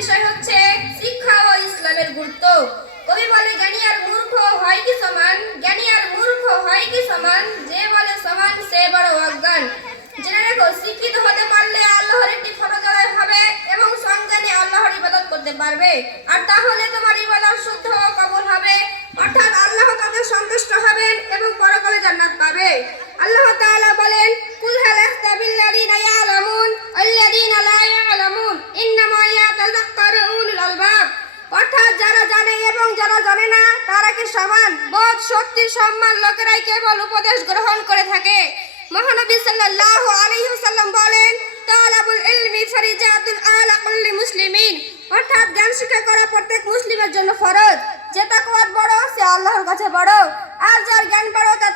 বিষয় হচ্ছে শিক্ষা ও ইসলামের গুরুত্ব। কবি বলে, জ্ঞানী আর মূর্খ হয় কি সমান, জ্ঞানী আর মূর্খ হয় কি সমান, যে বলে সমান সে বড় অজ্ঞান। জেনে রেখো, শিক্ষিত হতে পারলে আল্লাহর একটি ফরজ আদায় হবে এবং সঙ্গে আল্লাহর ইবাদত করতে পারবে, আর তাহলে তোমার ইবাদত শুদ্ধ ও কবুল হবে, অর্থাৎ আল্লাহ তাতে সন্তুষ্ট হবেন এবং পরকালে জান্নাত পাবে। আল্লাহ তাআলা বলেন, কুল হাল ইস্তাবিল্লাযীনা ইয়ালামুন আল্লাযীনা লা ইয়ালামুন ইন্নামা ইয়াতাযাক্কারু উলুল আলবাব। অর্থাৎ যারা জানে এবং যারা জানে না তারা কি সমান? বোধ শক্তি সম্মান লোকেরাই কেবল উপদেশ গ্রহণ করে থাকে। মহানবী সাল্লাল্লাহু আলাইহি ওয়াসাল্লাম বলেন, তালাবুল ইলমি ফরিজাতুন আলা কুল্লি মুসলিমিন। অর্থাৎ জ্ঞান শিক্ষা করা প্রত্যেক মুসলিমের জন্য ফরজ। যে তাকওয়াত বড় সে আল্লাহর কাছে বড়, আর যার জ্ঞান বড় তার